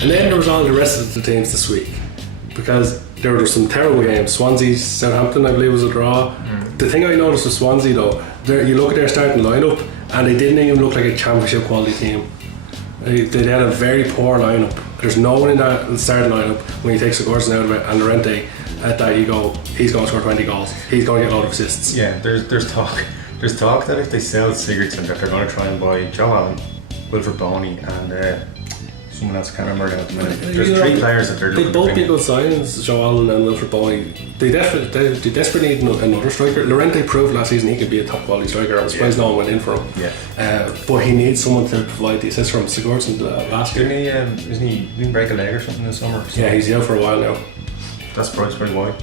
And then there was all the rest of the teams this week, because there were some terrible games. Swansea, Southampton, I believe, was a draw. The thing I noticed with Swansea though, you look at their starting lineup and they didn't even look like a championship quality team. They had a very poor lineup. There's no one in that starting lineup when you take Sigurdsson out of it and Llorente at that, you go, he's going to score 20 goals, he's going to get a lot of assists. Yeah, there's talk that if they sell Sigurdsson that they're going to try and buy Joe Allen, Wilfred Boney and someone else, I can't remember at the minute. There's three players that they're looking both be good signings, Joe Allen and Wilfred Boney. They desperately need another striker. Llorente proved last season he could be a top quality striker. I'm surprised no one went in for him. But he needs someone to provide the assist from Sigurdsson last year. Didn't he break a leg or something this summer? Yeah, he's out for a while now. That's probably why.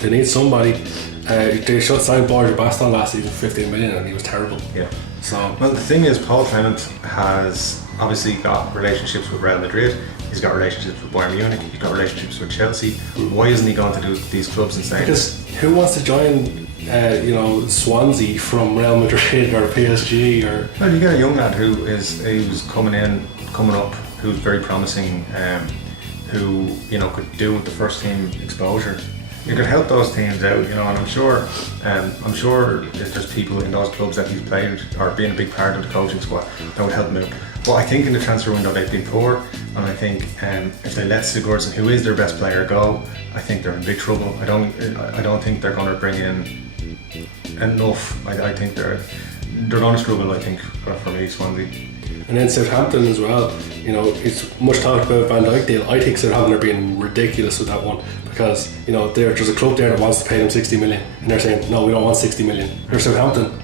They need somebody. They should sign Borja Baston last season for 15 million and he was terrible. Yeah. So well, the thing is, Paul Clement has obviously got relationships with Real Madrid. He's got relationships with Bayern Munich. He's got relationships with Chelsea. Why isn't he going to do these clubs and saying? Because who wants to join, Swansea from Real Madrid or PSG or? Well, you get a young lad who's coming up, who's very promising, who could do with the first team exposure. You could help those teams out, and I'm sure there's people in those clubs that he's played or being a big part of the coaching squad that would help him out. But I think in the transfer window they've been poor, and I think if they let Sigurdsson, who is their best player, go, I think they're in big trouble. I don't think they're going to bring in enough. I think they're going to struggle. I think for me, Swansea. And then Southampton as well. It's much talked about Van Dijk deal. I think Southampton are being ridiculous with that one because there's a club there that wants to pay them 60 million, and they're saying no, we don't want 60 million. You're Southampton.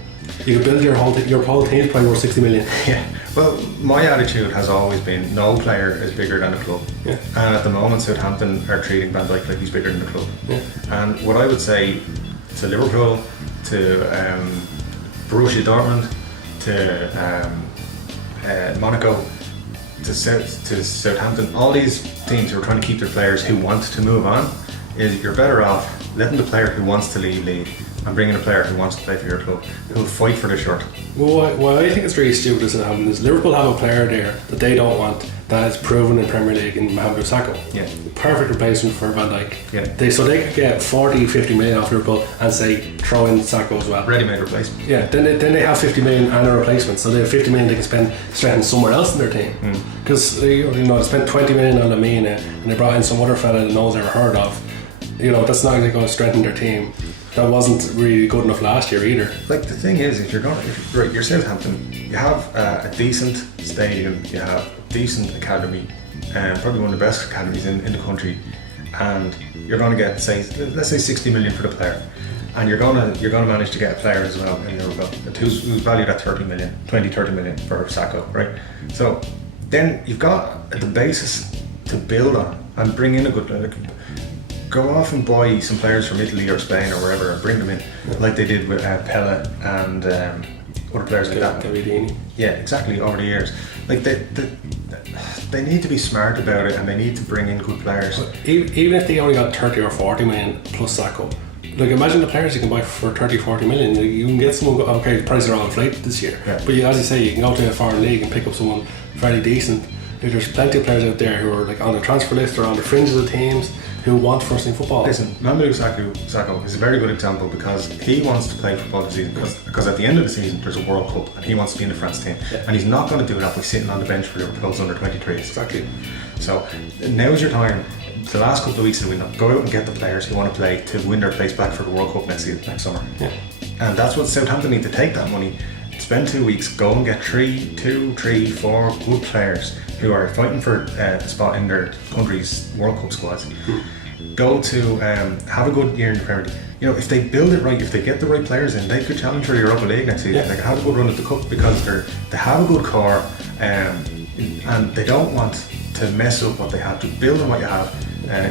You could build your whole team's probably worth 60 million. Yeah. Well, my attitude has always been no player is bigger than the club. Yeah. And at the moment, Southampton are treating Van Dijk like he's bigger than the club. Yeah. And what I would say to Liverpool, to Borussia Dortmund, to Monaco, to Southampton, all these teams who are trying to keep their players who want to move on, is you're better off letting the player who wants to leave and bringing a player who wants to play for your club, who will fight for the shirt. Well, what I think it's really stupid is that happens is Liverpool have a player there that they don't want that is proven in Premier League in Mohamed Sakho. Yeah. Perfect replacement for Van Dijk. Yeah. They could get 40-50 million off Liverpool and say throw in Sakho as well. Ready-made replacement. Yeah. Then they have 50 million and a replacement, so they have 50 million they can spend strengthen somewhere else in their team. Because they spent 20 million on Lamine and they brought in some other fella that no one's ever heard of. That's not going to strengthen their team. That wasn't really good enough last year either. Like the thing is, if you're Southampton, you have a decent stadium, you have a decent academy, probably one of the best academies in the country, and you're going to get let's say 60 million for the player, and you're going to manage to get a player as well in Liverpool who's valued at 30 million for Sakho, right? So then you've got the basis to build on and bring in a good. Go off and buy some players from Italy or Spain or wherever and bring them in, like they did with Pella and other players like that. Gavidini. Yeah, exactly. Over the years, like they need to be smart about it and they need to bring in good players. Even if they only got 30 or 40 million plus Sakho, like imagine the players you can buy for 30-40 million. You can get someone. Okay, the prices are all inflated this year, but as you say, you can go to a foreign league and pick up someone fairly decent. There's plenty of players out there who are like on the transfer list or on the fringes of teams who want first team football. Listen, Mamadou Sakho is a very good example because he wants to play football this season because at the end of the season there's a World Cup and he wants to be in the France team, and he's not going to do that by sitting on the bench for Liverpool's under 23s. Exactly. So now's your time. The last couple of weeks of the window, go out and get the players who want to play to win their place back for the World Cup next summer. Yeah. And that's what Southampton need to take that money. Spend 2 weeks, go and get 2, 3, 4 good players who are fighting for a spot in their country's World Cup squads. Go to have a good year in the Premier League. If they build it right, if they get the right players in, they could challenge for the Europa League next season. They could have a good run at the Cup because they have a good core and they don't want to mess up what they have. To build on what you have.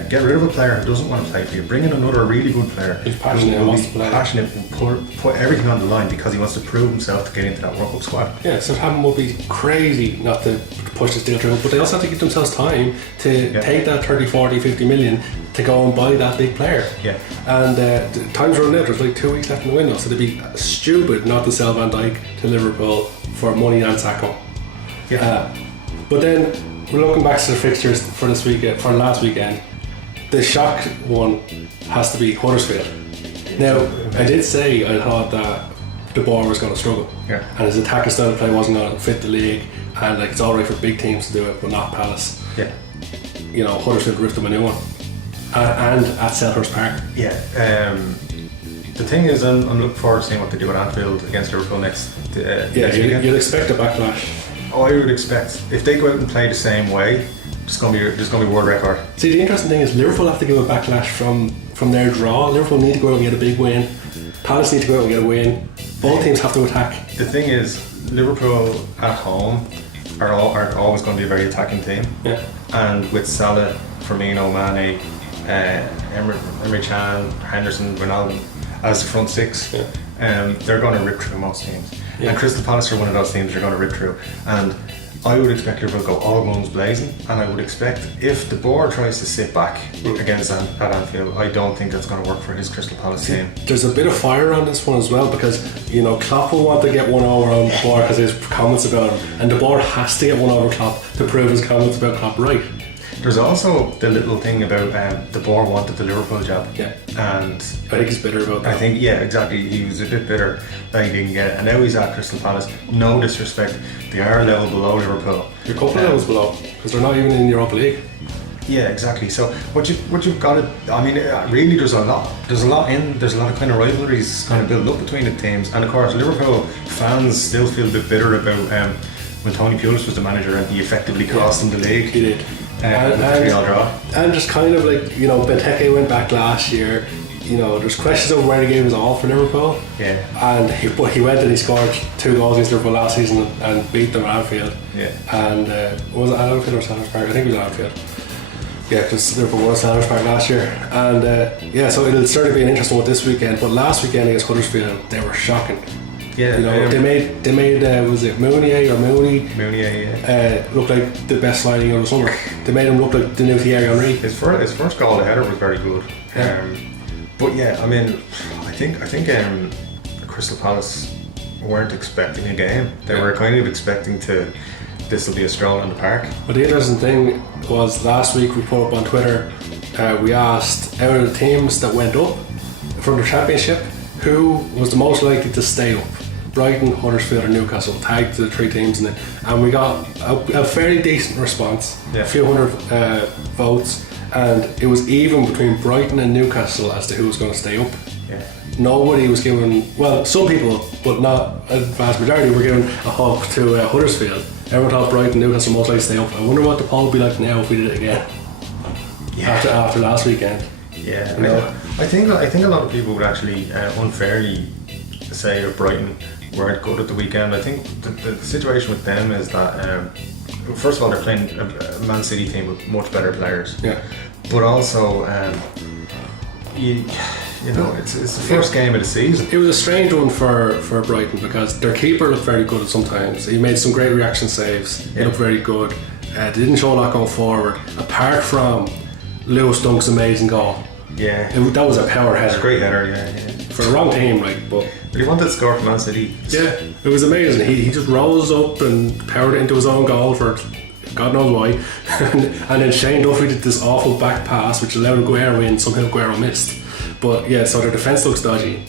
Get rid of a player who doesn't want to play for you. Bring in another really good player who's passionate and wants to play. Passionate and put everything on the line because he wants to prove himself to get into that World Cup squad. Yeah, Southampton would be crazy not to push this deal through, but they also have to give themselves time to take that 30, 40, 50 million to go and buy that big player. Yeah. And time's running out. There's like 2 weeks left in the window, so they'd be stupid not to sell Van Dijk to Liverpool for money and Sakho. Yeah. But then we're looking back to the fixtures for this weekend, for last weekend. The shock one has to be Huddersfield. Now, I did say I thought that De Boer was going to struggle, Yeah. and his attacking style of play wasn't going to fit the league, and like it's all right for big teams to do it, but not Palace. Yeah. You know, Huddersfield ripped them a new one, and at Selhurst Park. Yeah. The thing is, I'm looking forward to seeing what they do at Anfield against Liverpool next Yeah, next weekend. you'd expect a backlash. I would expect if they go out and play the same way, it's going to be world record. See, the interesting thing is Liverpool have to give a backlash from their draw. Liverpool need to go out and get a big win. Palace need to go out and get a win. Both teams have to attack. The thing is, Liverpool at home are always going to be a very attacking team. Yeah. And with Salah, Firmino, Mane, Emre Can, Henderson, Ronaldo as the front six, they're going to rip through most teams. Yeah. And Crystal Palace are one of those teams they're going to rip through. And I would expect Liverpool to go all guns blazing, and I would expect if De Boer tries to sit back against at Anfield, I don't think that's going to work for his Crystal Palace team. There's a bit of fire on this one as well because, you know, Klopp will want to get one over on De Boer because his comments about him, and De Boer has to get one over Klopp to prove his comments about Klopp right. There's also the little thing about De Boer wanted the Liverpool job. Yeah. And I think he's bitter about that. I think, yeah, exactly. He was a bit bitter that he didn't get it. And now he's at Crystal Palace. No disrespect, they are a level below Liverpool. You're a couple of levels below because they're not even in the Europa League. Yeah, exactly. So what you've got to, I mean, really, there's a lot of kind of rivalries kind of built up between the teams. And of course, Liverpool fans still feel a bit bitter about when Tony Pulis was the manager and he effectively cost them the league. He did. And just kind of like, you know, Benteke went back last year. You know, there's questions over where the game was all for Liverpool. Yeah. And he went and he scored 2 goals against Liverpool last season and beat them at Anfield. Yeah. And was it at Anfield or Selhurst Park? I think it was at Anfield. Yeah, because Liverpool won at Selhurst Park last year. And yeah, so it'll certainly be an interesting one this weekend. But last weekend against Huddersfield, they were shocking. Yeah, you know, they made was it Mooney yeah. look like the best signing of the summer. They made him look like the new Thierry Henry. His first goal, the header was very good. Yeah. But yeah, I mean, I think Crystal Palace weren't expecting a game. They were kind of expecting this will be a stroll in the park. But the interesting thing was last week we put up on Twitter, we asked out of the teams that went up from the Championship, who was the most likely to stay up? Brighton, Huddersfield or Newcastle, tagged to the 3 teams in it, and we got a fairly decent response, a few hundred votes, and it was even between Brighton and Newcastle as to who was going to stay up. Yeah. Nobody was given, well, some people, but not a vast majority, were given a hope to Huddersfield. Everyone thought Brighton and Newcastle most likely to stay up. I wonder what the poll would be like now if we did it again. Yeah. After last weekend. Yeah, you know? I think a lot of people would actually unfairly say that Brighton weren't good at the weekend. I think the situation with them is that first of all they're playing a Man City team with much better players. Yeah. But also, you know, it's the first game of the season. It was a strange one for Brighton because their keeper looked very good sometimes. He made some great reaction saves. He looked very good. They didn't show a lot going forward, apart from Lewis Dunk's amazing goal. Yeah. That was a power header. It's a great header, yeah. For the wrong team, like, but he wanted to score for Man City. Yeah, it was amazing. He just rose up and powered it into his own goal for God knows why. And then Shane Duffy did this awful back pass which allowed Aguero in. Somehow Aguero missed. But yeah, so their defence looks dodgy.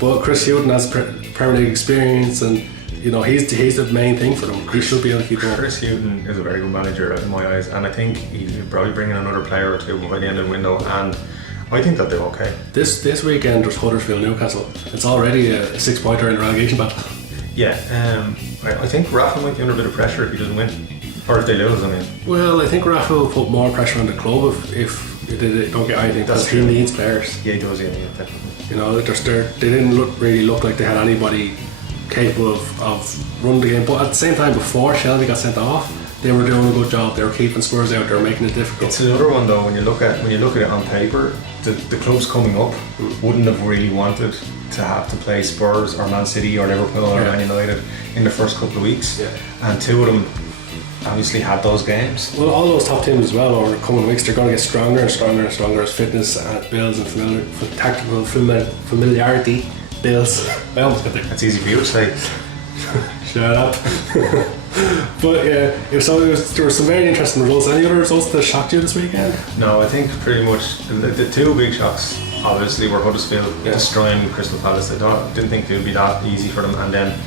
But Chris Hughton has Premier League experience, and you know he's the main thing for them. He should be able to keep going. Chris Hughton is a very good manager in my eyes, and I think he'll probably bring in another player or two by the end of the window, and I think that they're okay. This weekend there's Huddersfield Newcastle. It's already a 6-pointer in the relegation battle. Yeah, I think Rafa might be under a bit of pressure if he doesn't win, or if they lose. I mean, well, I think Rafa will put more pressure on the club if they don't get anything, because he needs players. Yeah, he does. Yeah, definitely. You know, they didn't really look like they had anybody capable of running the game. But at the same time, before Shelby got sent off, they were doing a good job. They were keeping Spurs out. They were making it difficult. It's another one though. When you look at it on paper, the clubs coming up wouldn't have really wanted to have to play Spurs or Man City or Liverpool or Man United in the first couple of weeks. Yeah. And 2 of them obviously had those games. Well, all those top teams as well over the coming weeks, they're going to get stronger and stronger and stronger as fitness builds and tactical familiarity builds. I almost got there. That's easy for you to say. Shut up. But yeah, so there were some very interesting results. Any other results that shocked you this weekend? No, I think pretty much the two big shocks obviously were Huddersfield destroying Crystal Palace. I didn't think it would be that easy for them, and then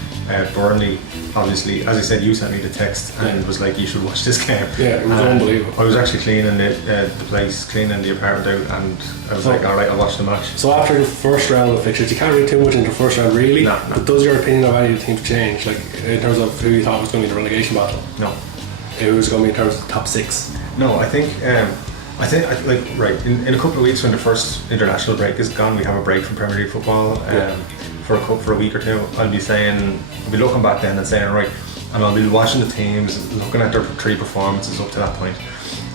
Burnley, obviously, as I said, you sent me the text and it was like, you should watch this game. Yeah, it was unbelievable. I was actually cleaning the place, cleaning the apartment out, and I was like, alright, I'll watch the match. So after the first round of fixtures, you can't read too much into the first round really, but does your opinion of any of the teams change, like in terms of who you thought was going to be the relegation battle? No. Who was going to be in terms of the top six? No, I think in a couple of weeks when the first international break is gone, we have a break from Premier League football for a week or two. I'll be looking back then and saying, right, and I'll be watching the teams, looking at their three performances up to that point,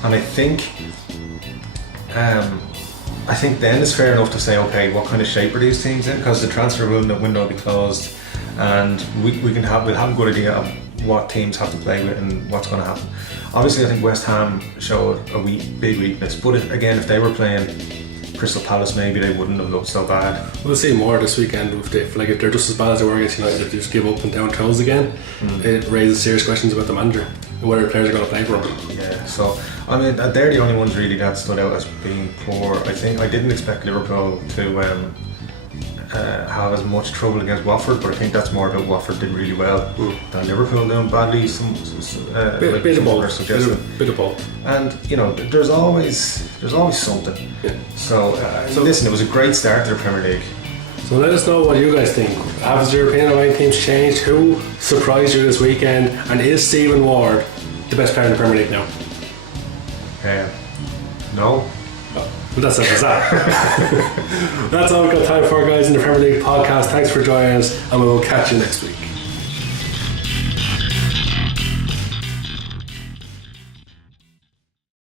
and I think then it's fair enough to say, okay, what kind of shape are these teams in, because the transfer window will be closed, and we'll have a good idea of what teams have to play with and what's going to happen. Obviously, I think West Ham showed a big weakness, but if they were playing Crystal Palace, maybe they wouldn't have looked so bad. We'll see more this weekend. If they're just as bad as they were against United, if they just give up and down tools again, it raises serious questions about the manager, whether players are going to play for him. Yeah, so I mean, they're the only ones really that stood out as being poor. I think I didn't expect Liverpool to have as much trouble against Watford, but I think that's more about Watford did really well than Liverpool doing badly. Bit of both. And you know, there's always something. Yeah. So listen, it was a great start to the Premier League. So let us know what you guys think. Has your opinion of any teams changed? Who surprised you this weekend? And is Stephen Ward the best player in the Premier League now? No. Well, that's it as that. That's all we've got time for, guys, in the Premier League podcast. Thanks for joining us, and we will catch you next week.